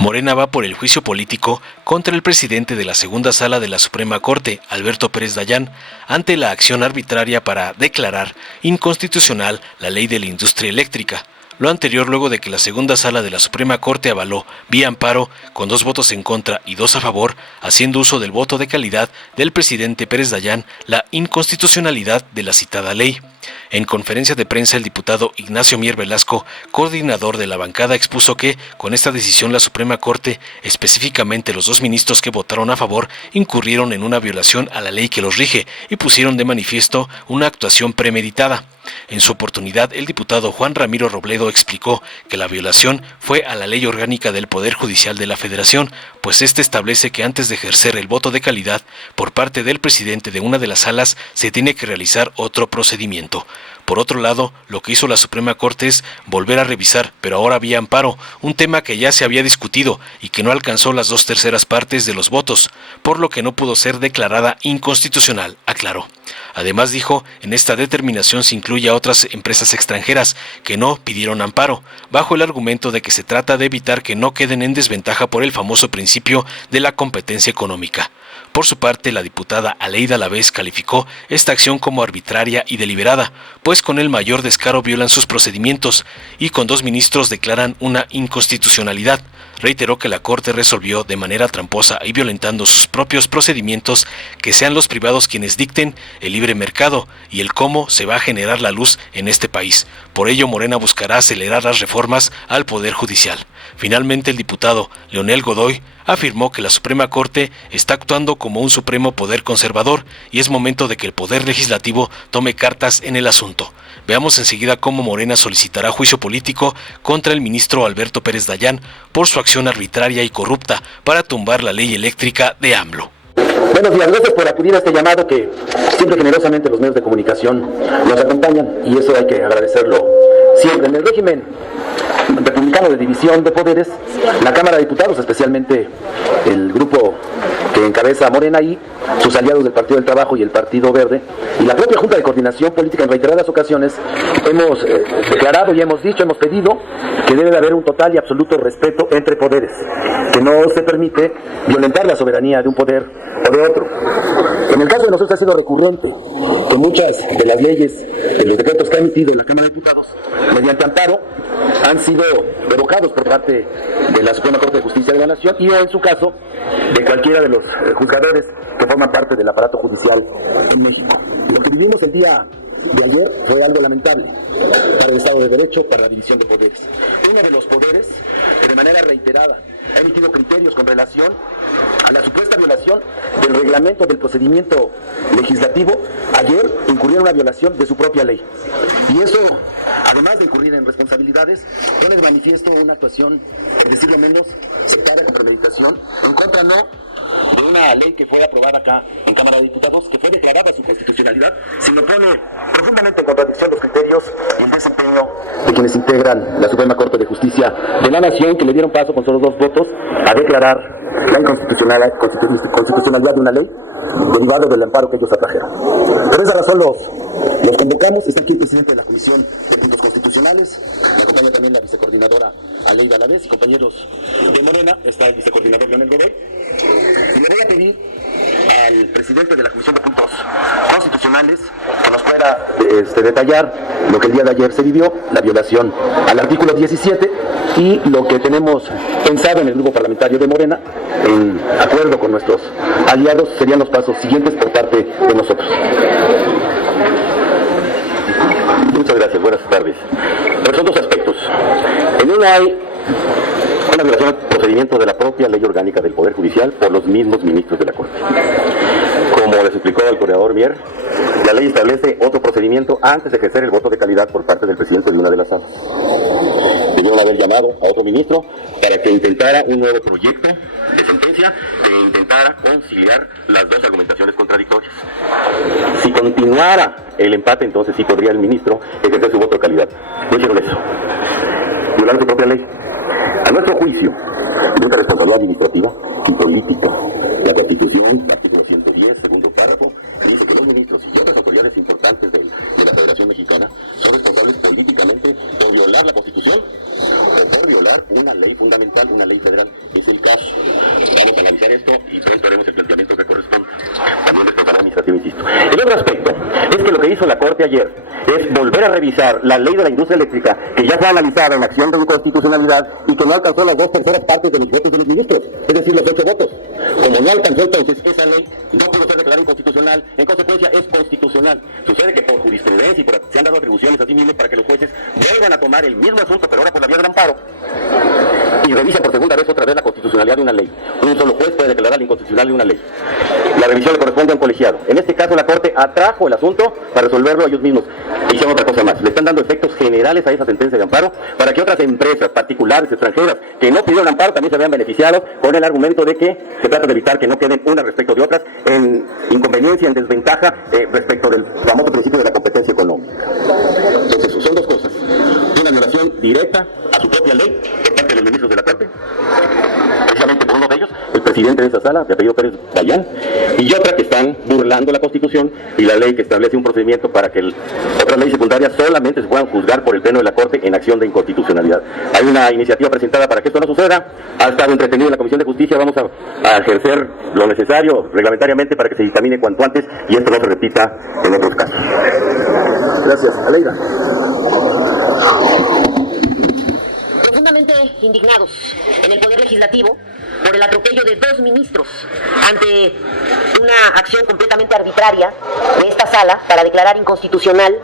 Morena va por el juicio político contra el presidente de la segunda sala de la Suprema Corte, Alberto Pérez Dayán, ante la acción arbitraria para declarar inconstitucional la ley de la industria eléctrica. Lo anterior luego de que la segunda sala de la Suprema Corte avaló, vía amparo, con 2 votos en contra y 2 a favor, haciendo uso del voto de calidad del presidente Pérez Dayán, la inconstitucionalidad de la citada ley. En conferencia de prensa, el diputado Ignacio Mier Velasco, coordinador de la bancada, expuso que, con esta decisión, la Suprema Corte, específicamente los 2 ministros que votaron a favor, incurrieron en una violación a la ley que los rige y pusieron de manifiesto una actuación premeditada. En su oportunidad, el diputado Juan Ramiro Robledo explicó que la violación fue a la Ley Orgánica del Poder Judicial de la Federación, pues este establece que antes de ejercer el voto de calidad por parte del presidente de una de las salas se tiene que realizar otro procedimiento. Por otro lado, lo que hizo la Suprema Corte es volver a revisar, pero ahora vía amparo, un tema que ya se había discutido y que no alcanzó las 2/3 partes de los votos, por lo que no pudo ser declarada inconstitucional, aclaró. Además dijo, en esta determinación se incluye a otras empresas extranjeras que no pidieron amparo, bajo el argumento de que se trata de evitar que no queden en desventaja por el famoso principio de la competencia económica. Por su parte, la diputada Aleida Alavés calificó esta acción como arbitraria y deliberada, pues con el mayor descaro violan sus procedimientos y con 2 ministros declaran una inconstitucionalidad. Reiteró que la Corte resolvió de manera tramposa y violentando sus propios procedimientos que sean los privados quienes dicten el libre mercado y el cómo se va a generar la luz en este país. Por ello, Morena buscará acelerar las reformas al Poder Judicial. Finalmente, el diputado Leonel Godoy afirmó que la Suprema Corte está actuando como un supremo poder conservador y es momento de que el Poder Legislativo tome cartas en el asunto. Veamos enseguida cómo Morena solicitará juicio político contra el ministro Alberto Pérez Dayán por su acción arbitraria y corrupta para tumbar la ley eléctrica de AMLO. Buenos días, gracias por acudir a este llamado que siempre generosamente los medios de comunicación nos acompañan y eso hay que agradecerlo siempre. En el régimen republicano de división de poderes, la Cámara de Diputados, especialmente el grupo que encabeza Morena y sus aliados del Partido del Trabajo y el Partido Verde, y la propia Junta de Coordinación Política en reiteradas ocasiones hemos declarado y hemos dicho, hemos pedido que debe de haber un total y absoluto respeto entre poderes, que no se permite violentar la soberanía de un poder o de otro. En el caso de nosotros ha sido recurrente que muchas de las leyes, de los decretos que ha emitido la Cámara de Diputados, mediante amparo, han sido revocados por parte de la Suprema Corte de Justicia de la Nación y o en su caso de cualquiera de los juzgadores que forman parte del aparato judicial en México. Lo que vivimos el día de ayer fue algo lamentable para el Estado de Derecho, para la división de poderes. Uno de los poderes que de manera reiterada ha emitido criterios con relación a la supuesta violación del reglamento del procedimiento legislativo, ayer incurrió en una violación de su propia ley. Y eso, además de incurrir en responsabilidades, pone de manifiesto una actuación, por decirlo menos, sectaria con premeditación, en contra no de una ley que fue aprobada acá en Cámara de Diputados, que fue declarada su constitucionalidad, sino pone profundamente en contradicción los criterios y el desempeño de quienes integran la Suprema Corte de Justicia de la Nación, que le dieron paso con solo 2 votos a declarar la inconstitucionalidad de una ley derivado del amparo que ellos atrajeron. Por esa razón los convocamos. Está aquí el presidente de la Comisión de Puntos Constitucionales, me acompaña también la vicecoordinadora Aleida Alavés y compañeros de Morena, está el vicecoordinador Leonel Godoy. Y le voy a pedir al presidente de la Comisión de Puntos Constitucionales que nos pueda detallar lo que el día de ayer se vivió, la violación al artículo 17 y lo que tenemos pensado en el grupo parlamentario de Morena, en acuerdo con nuestros aliados, serían los pasos siguientes por parte de nosotros. Muchas gracias, buenas tardes. Pero son 2 aspectos. En uno hay una violación al procedimiento de la propia Ley Orgánica del Poder Judicial por los mismos ministros de la Corte. Como les explicó el coordinador Mier, la ley establece otro procedimiento antes de ejercer el voto de calidad por parte del presidente de una de las salas. Debieron haber llamado a otro ministro para que intentara un nuevo proyecto de sentencia que intentara conciliar las 2 argumentaciones contradictorias. Si continuara el empate, entonces sí podría el ministro ejercer su voto de calidad. No hicieron eso. Violaron su propia ley. A nuestro juicio, de esta responsabilidad administrativa y política, la Constitución, el artículo 110, segundo párrafo, dice que los ministros y otras autoridades importantes de la Federación Mexicana son responsables políticamente por violar la Constitución o por violar una ley ley fundamental, una ley federal. Es el caso. Vamos a analizar esto y pronto haremos el planteamiento que corresponde. También de preparación administrativa, insisto. El otro aspecto es que lo que hizo la Corte ayer es volver a revisar la ley de la industria eléctrica, que ya fue analizada en acción de inconstitucionalidad y que no alcanzó las 2/3 partes de los votos de los ministros, es decir, los 8 votos. Como no alcanzó entonces esa ley, no pudo ser declarada inconstitucional, en consecuencia es constitucional. Sucede que por jurisprudencia y se han dado atribuciones a sí mismos para que los jueces vuelvan a tomar el mismo asunto, pero ahora por la vía del amparo, y revisa por segunda vez otra vez la constitucionalidad de una ley. Un solo juez puede declarar la inconstitucional de una ley. La revisión le corresponde a un colegiado. En este caso la Corte atrajo el asunto para resolverlo ellos mismos. E hicieron otra cosa más. Le están dando efectos generales a esa sentencia de amparo para que otras empresas particulares, extranjeras, que no pidieron amparo también se vean beneficiados, con el argumento de que se trata de evitar que no queden unas respecto de otras en inconveniencia, en desventaja respecto del famoso principio de la competencia económica. Entonces, son dos cosas. Una violación directa a su propia ley por parte de los ministros de la Corte, precisamente por uno de ellos, el presidente de esa sala, de apellido Pérez Dayán, y otra que están burlando la Constitución y la ley que establece un procedimiento para que otras leyes secundarias solamente se puedan juzgar por el Pleno de la Corte en acción de inconstitucionalidad. Hay una iniciativa presentada para que esto no suceda, ha estado entretenido en la Comisión de Justicia, vamos a ejercer lo necesario reglamentariamente para que se dictamine cuanto antes y esto no se repita en otros casos. Gracias. Aleida. Profundamente indignados en el Poder Legislativo por el atropello de 2 ministros ante una acción completamente arbitraria de esta sala para declarar inconstitucional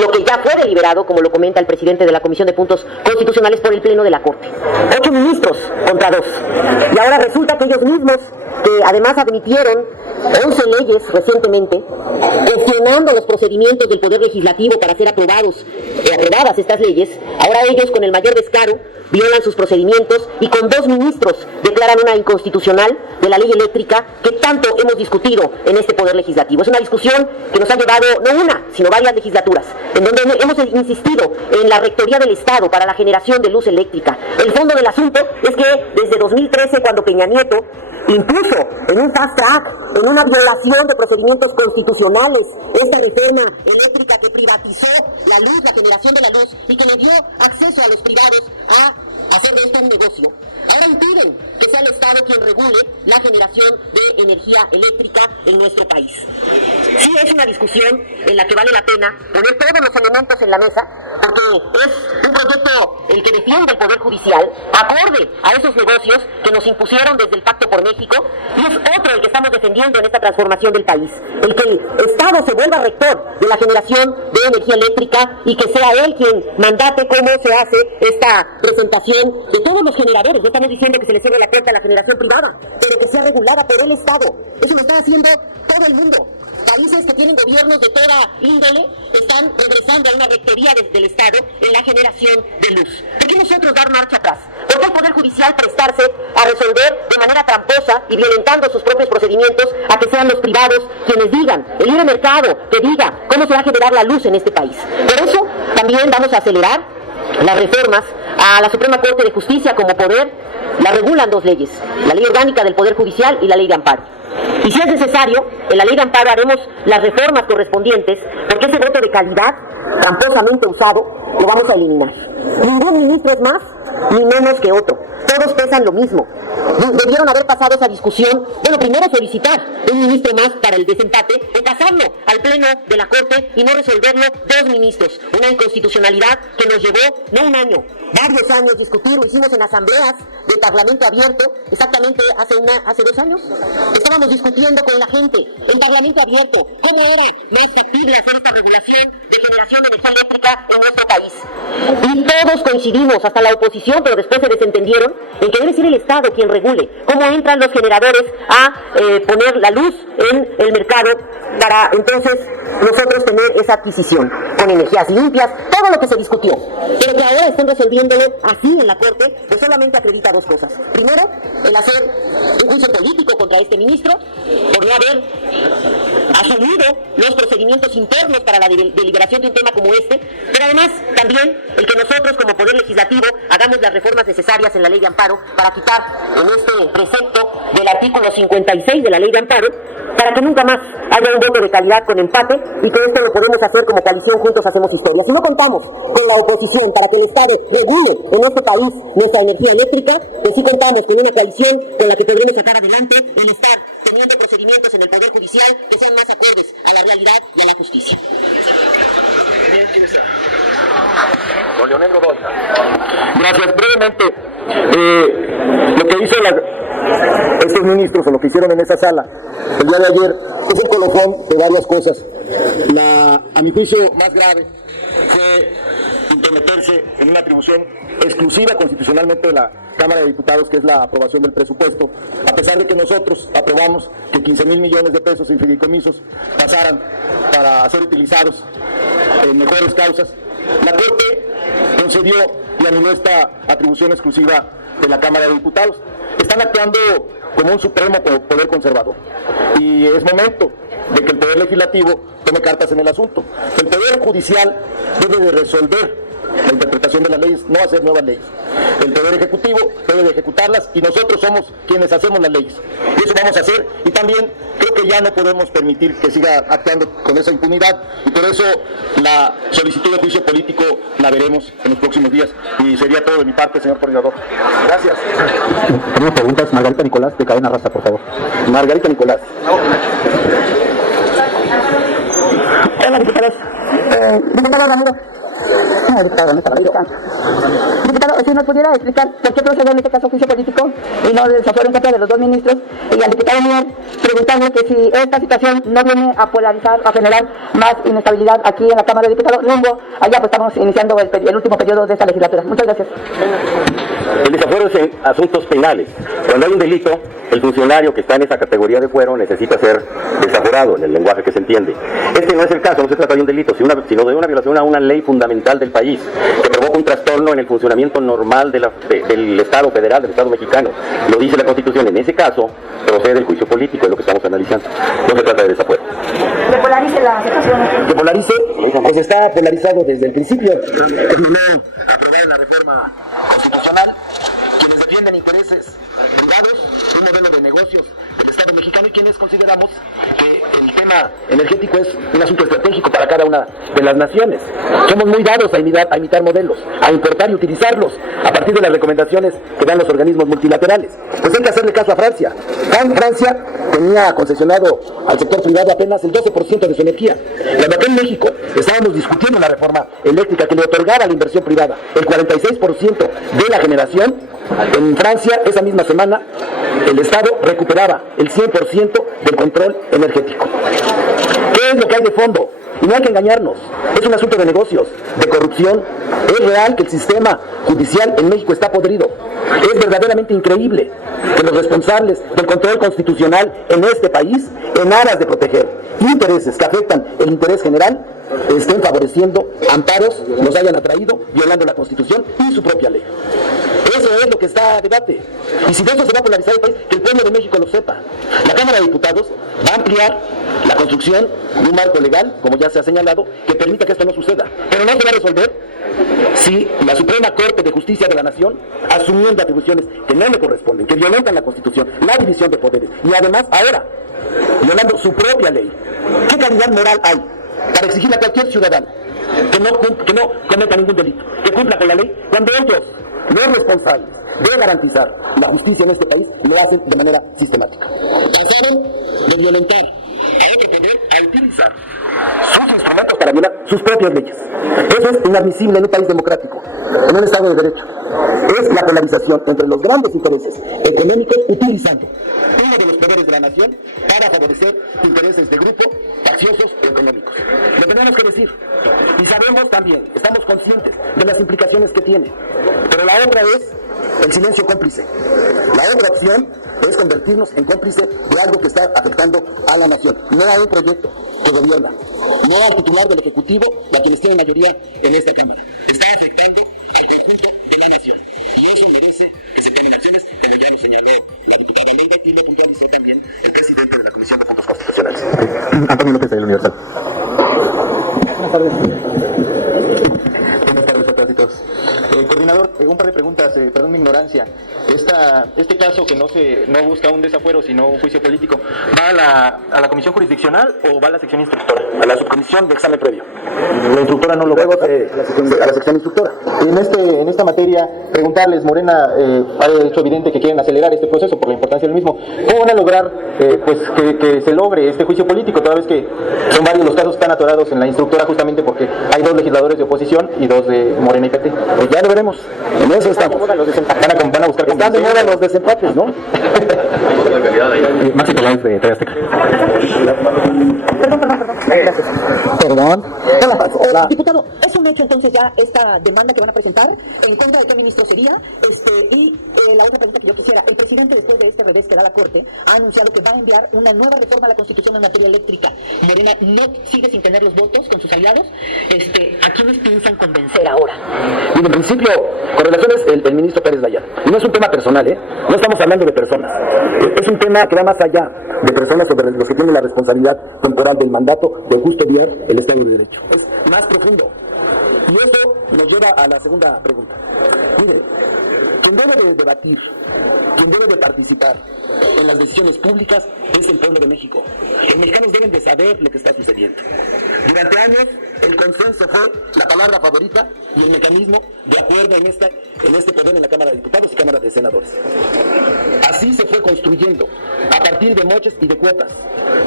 lo que ya fue deliberado, como lo comenta el presidente de la Comisión de Puntos Constitucionales, por el Pleno de la Corte. 8 ministros contra 2. Y ahora resulta que ellos mismos, que además admitieron 11 leyes recientemente, cuestionando los procedimientos del Poder Legislativo para ser aprobadas estas leyes, ahora ellos, con el mayor descaro, violan sus procedimientos y con 2 ministros declaran una inconstitucional de la ley eléctrica que tanto hemos discutido en este Poder Legislativo. Es una discusión que nos ha llevado no una, sino varias legislaturas, en donde hemos insistido en la Rectoría del Estado para la generación de luz eléctrica. El fondo del asunto es que desde 2013, cuando Peña Nieto impuso en un fast track, en una violación de procedimientos constitucionales, esta reforma eléctrica que privatizó la luz, la generación de la luz, y que le dio acceso a los privados a hacer de esto un negocio. Ahora impiden que sea el Estado quien regule la generación de energía eléctrica en nuestro país. Sí es una discusión en la que vale la pena poner todos los elementos en la mesa, porque es un proyecto el que defiende el Poder Judicial, acorde a esos negocios que nos impusieron desde el Pacto por México, y es otro el que estamos defendiendo en esta transformación del país, el que el Estado se vuelva rector de la generación de energía eléctrica y que sea él quien mandate cómo se hace esta presentación de todos los generadores. No estamos diciendo que se le cierre la puerta a la generación privada, pero que sea regulada por el Estado. Eso lo está haciendo todo el mundo. Países que tienen gobiernos de toda índole están regresando a una rectoría desde el Estado en la generación de luz. ¿Por qué nosotros dar marcha atrás? ¿Por qué el Poder Judicial prestarse a resolver de manera tramposa y violentando sus propios procedimientos a que sean los privados quienes digan, el libre mercado, que diga cómo se va a generar la luz en este país? Por eso también vamos a acelerar las reformas a la Suprema Corte de Justicia como poder. La regulan 2 leyes, la Ley Orgánica del Poder Judicial y la Ley de Amparo. Y si es necesario, en la Ley de Amparo haremos las reformas correspondientes, porque ese voto de calidad, tramposamente usado, lo vamos a eliminar. Ningún ministro es más ni menos que otro. Todos pesan lo mismo. Debieron haber pasado esa discusión. Bueno, primero solicitar un ministro más para el desempate o pasarlo al Pleno de la Corte y no resolverlo 2 ministros. Una inconstitucionalidad que nos llevó no un año, varios años discutir. Lo hicimos en asambleas de Parlamento Abierto, exactamente hace 2 años. Estábamos discutiendo con la gente en Parlamento Abierto cómo era más factible hacer esta regulación de generación de energía eléctrica en nuestro país. Y todos coincidimos, hasta la oposición, pero después se desentendieron, en que debe ser el Estado quien regule cómo entran los generadores a poner la luz en el mercado para entonces nosotros tener esa adquisición con energías limpias, todo lo que se discutió. Pero que ahora estén resolviéndolo así en la Corte, pues solamente acredita 2 cosas. Primero, el hacer un juicio político contra este ministro por no haber asumido los procedimientos internos para la deliberación de un tema como este, pero además también el que nosotros como Poder Legislativo hagamos las reformas necesarias en la Ley de Amparo para quitar en este precepto del artículo 56 de la Ley de Amparo para que nunca más haya un voto de calidad con empate y que esto lo podemos hacer como coalición, juntos hacemos historia. Si no contamos con la oposición para que el Estado regule en este país nuestra energía eléctrica, pues sí contamos con una coalición con la que podremos sacar adelante el estar teniendo procedimientos en el Poder Judicial que sean más acordes a la realidad y a la justicia. Don Leonel Godoy. Gracias. Brevemente, lo que hizo estos ministros, o lo que hicieron en esa sala el día de ayer, es el colofón de varias cosas. A mi juicio, más grave fue intrometerse en una atribución exclusiva constitucionalmente de la Cámara de Diputados, que es la aprobación del presupuesto, a pesar de que nosotros aprobamos que 15,000 millones de pesos en fideicomisos pasaran para ser utilizados en mejores causas. La Corte concedió y anuló esta atribución exclusiva de la Cámara de Diputados. Están actuando como un supremo poder conservador y es momento de que el Poder Legislativo tome cartas en el asunto. El Poder Judicial debe de resolver la interpretación de las leyes, no hacer nuevas leyes. El Poder Ejecutivo debe de ejecutarlas y nosotros somos quienes hacemos las leyes. Y eso vamos a hacer, y también creo que ya no podemos permitir que siga actuando con esa impunidad, y por eso la solicitud de juicio político la veremos en los próximos días. Y sería todo de mi parte, señor coordinador. Gracias. Tenemos preguntas. Margarita Nicolás, de Cadena Raza, por favor. Margarita Nicolás. Hola, diputados. Diputado Ramiro. Diputado, si nos pudiera explicar por qué procedió en este caso juicio político y no desafuero en contra de los dos ministros, y al diputado Mier preguntarle que si esta situación no viene a polarizar, a generar más inestabilidad aquí en la Cámara de Diputados, rumbo allá pues estamos iniciando el último periodo de esta legislatura. Muchas gracias. El desafuero es en asuntos penales. Cuando hay un delito, el funcionario que está en esa categoría de fuero necesita ser desaforado, en el lenguaje que se entiende. Este no es el caso, no se trata de un delito, sino de una violación a una ley fundamental del país, que provoca un trastorno en el funcionamiento normal del Estado federal, del Estado mexicano. Lo dice la Constitución. En ese caso, procede el juicio político, es lo que estamos analizando. No se trata de desafuero. Que polarice la situación. Que polarice, pues está polarizado desde el principio. Terminó aprobada la reforma constitucional, quienes defienden intereses privados, un modelo de negocios del Estado mexicano, y quienes consideramos que el tema energético es un asunto estratégico para cada una de las naciones. Somos muy dados a imitar modelos, a importar y utilizarlos a partir de las recomendaciones que dan los organismos multilaterales. Pues hay que hacerle caso a Francia. Francia tenía concesionado al sector privado apenas el 12% de su energía. Cuando acá en México estábamos discutiendo la reforma eléctrica que le otorgara a la inversión privada el 46% de la generación, en Francia esa misma semana el Estado recuperaba el 100% del control energético. ¿Qué es lo que hay de fondo? Y no hay que engañarnos, es un asunto de negocios, de corrupción. Es real que el sistema judicial en México está podrido. Es verdaderamente increíble que los responsables del control constitucional en este país, en aras de proteger intereses que afectan el interés general, estén favoreciendo amparos, los hayan atraído, violando la Constitución y su propia ley. Eso es lo que está a debate. Y si de eso se va a polarizar el país, que el pueblo de México lo sepa. La Cámara de Diputados va a ampliar la construcción de un marco legal, como ya se ha señalado, que permita que esto no suceda. Pero no se va a resolver si la Suprema Corte de Justicia de la Nación, asumiendo atribuciones que no le corresponden, que violentan la Constitución, la división de poderes, y además ahora violando su propia ley. ¿Qué calidad moral hay para exigirle a cualquier ciudadano que no cometa ningún delito, que cumpla con la ley, cuando ellos, los responsables de garantizar la justicia en este país, lo hacen de manera sistemática? Pasaron de violentar a otro poder a utilizar sus instrumentos para violar sus propias leyes. Eso es inadmisible en un país democrático, en un Estado de Derecho. Es la polarización entre los grandes intereses económicos utilizando uno de los poderes de la nación para favorecer intereses de grupo, facciosos o económicos. Lo tenemos que decir. Y sabemos también, estamos conscientes de las implicaciones que tiene. Pero la otra es el silencio cómplice. La otra opción es convertirnos en cómplice de algo que está afectando a la nación. No hay un proyecto que gobierna, no al titular del Ejecutivo, a quienes tienen mayoría en esta Cámara. Está afectando al conjunto de la nación. Y eso merece que se tomen acciones, como ya lo señaló la diputada Leida y lo puntualizó también el presidente de la Comisión de Puntos Constitucionales. Antonio López, del Universal. Buenas tardes. Buenas tardes a todos. Coordinador, un par de preguntas, perdón mi ignorancia. Este caso que no busca un desafuero, sino un juicio político, ¿va a la comisión jurisdiccional o va a la sección instructora? A la subcomisión de examen previo. La instructora no lo va a tocar. A la sección instructora. En esta materia, preguntarles, Morena ha hecho evidente que quieren acelerar este proceso por la importancia del mismo. ¿Cómo van a lograr que se logre este juicio político, toda vez que son varios los casos que están atorados en la instructora, justamente porque hay 2 legisladores de oposición y 2 de Morena y PT? Pues ya lo veremos. En eso estamos. Van a buscar Están de moda los desempates, ¿no? Maxi Peláez de TV Azteca. Perdón. Diputado, ¿es un hecho entonces ya esta demanda que van a presentar? ¿En contra de qué ministro sería? Y la otra pregunta que yo quisiera, el presidente después de este revés que da la Corte ha anunciado que va a enviar una nueva reforma a la Constitución en materia eléctrica. Morena no sigue sin tener los votos con sus aliados. ¿A quiénes piensan convencer ahora? Y en principio, con relaciones el ministro Pérez Dayan. Y no es un tema personal, no estamos hablando de personas. Es un tema que va más allá de personas sobre los que tienen la responsabilidad temporal del mandato de custodiar el Estado de Derecho. Es más profundo. Y eso nos lleva a la segunda pregunta. Mire, quien debe de debatir, quien debe de participar en las decisiones públicas es el pueblo de México. Los mexicanos deben de saber lo que está sucediendo. Durante años, el consenso fue la palabra favorita y el mecanismo de acuerdo en este poder en la Cámara de Diputados y Cámara de Senadores. Así se fue construyendo, a partir de moches y de cuotas.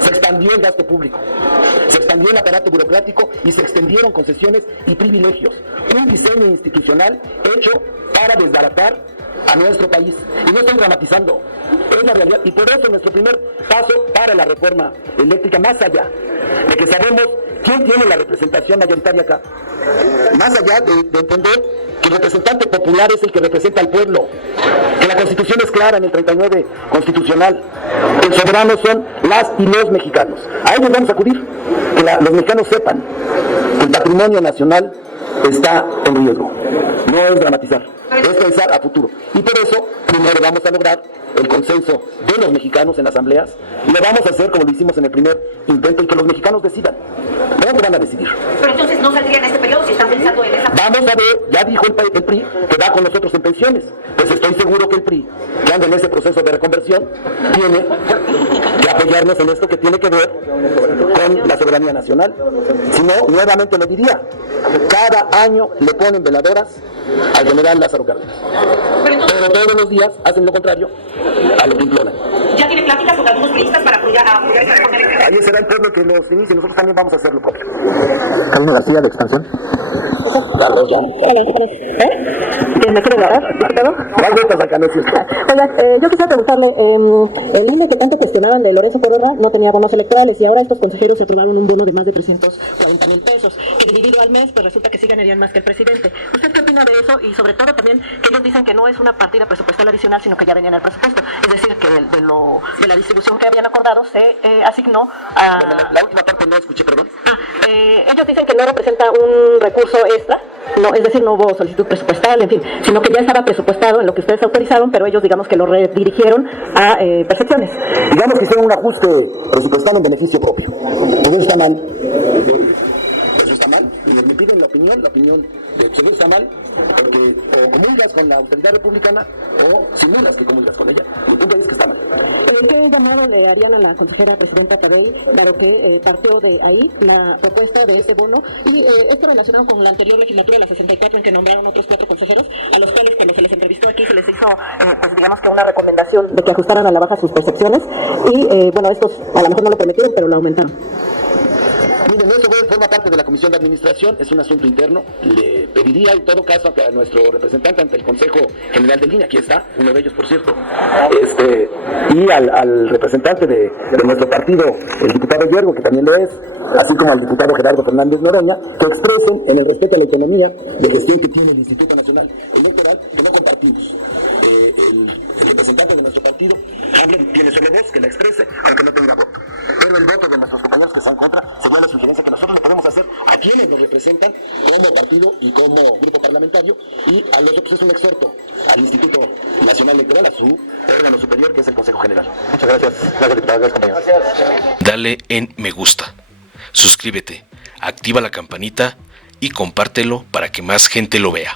Se expandió el gasto público, se expandió el aparato burocrático y se extendieron concesiones y privilegios. Un diseño institucional hecho para desbaratar a nuestro país. Y no estoy dramatizando, es la realidad. Y por eso nuestro primer paso para la reforma eléctrica, más allá de que sabemos quién tiene la representación mayoritaria acá, más allá de entender que el representante popular es el que representa al pueblo, que la Constitución es clara en el 39 constitucional, que el soberano son las y los mexicanos. A ellos vamos a acudir, que los mexicanos sepan que el patrimonio nacional está en riesgo. No es dramatizar, es pensar a futuro. Y por eso, primero vamos a lograr el consenso de los mexicanos en asambleas, y lo vamos a hacer como lo hicimos en el primer intento, y que los mexicanos decidan. ¿Cómo van a decidir? Pero entonces no saldría en este periodo si están pensando en esa... Vamos a ver, ya dijo el PRI que va con nosotros en pensiones. Pues estoy seguro que el PRI, que anda en ese proceso de reconversión, tiene que apoyarnos en esto que tiene que ver con la soberanía nacional. Si no, nuevamente lo diría, cada año le ponen veladoras al general Lázaro Cárdenas. Pero todos los días hacen lo contrario a lo que imploran. ¿Ya tiene pláticas con algunos periodistas para apoyar esa reforma eléctrica? Ahí será el pueblo que los inicie, nosotros también vamos a hacer lo propio. Carlos García, de Expansión. Carlos, ¿Me quiere agarrar, diputado? ¿cuál votas acá? No es cierto. Oiga, yo quisiera preguntarle, el INE que tanto cuestionaban de Lorenzo Córdoba no tenía bonos electorales y ahora estos consejeros se aprobaron un bono de más de 340,000 pesos, que dividido al mes, pues resulta que sí ganarían más que el presidente. ¿Usted qué opina de eso? Y sobre todo también que ellos dicen que no es una partida presupuestal adicional, sino que ya venía en el presupuesto. Es decir, que de la distribución que habían acordado se asignó a... La última parte no escuché, perdón. Ellos dicen que no representa un recurso extra, no, es decir, no hubo solicitud presupuestal, en fin, sino que ya estaba presupuestado en lo que ustedes autorizaron, pero ellos digamos que lo redirigieron a percepciones. Digamos que hicieron un ajuste presupuestal en beneficio propio. Eso está mal. Eso está mal. Y me piden la opinión de que está mal, porque o comulgas con la autoridad republicana o simulas que comulgas con ella. El punto es que está mal. ¿Qué llamado le harían a la consejera presidenta Cabello, dado que partió de ahí la propuesta de ese bono? Y esto relacionado con la anterior legislatura, la 64, en que nombraron otros 4 consejeros, a los cuales cuando se les entrevistó aquí se les hizo, pues digamos que una recomendación de que ajustaran a la baja sus percepciones. Y bueno, estos a lo mejor no lo prometieron, pero lo aumentaron. Miren, eso forma parte de la Comisión de Administración, es un asunto interno. Le pediría en todo caso a nuestro representante ante el Consejo General del INE, aquí está, uno de ellos por cierto, y al representante de nuestro partido, el diputado Hiergo, que también lo es, así como al diputado Gerardo Fernández Noroña, que expresen en el respeto a la autonomía de gestión que tiene el Instituto Nacional Electoral, que no compartimos. El representante de nuestro partido tiene solo voz, que la exprese, aunque no tenga voto. Pero el voto de nuestros compañeros que están en contra sería la sugerencia que nosotros le podemos hacer a quienes nos representan como partido y como grupo parlamentario, y a los otros es un exhorto al Instituto Nacional Electoral, a su órgano superior, que es el Consejo General. Muchas gracias. Gracias, diputado. Gracias, compañeros. Dale en me gusta, suscríbete, activa la campanita y compártelo para que más gente lo vea.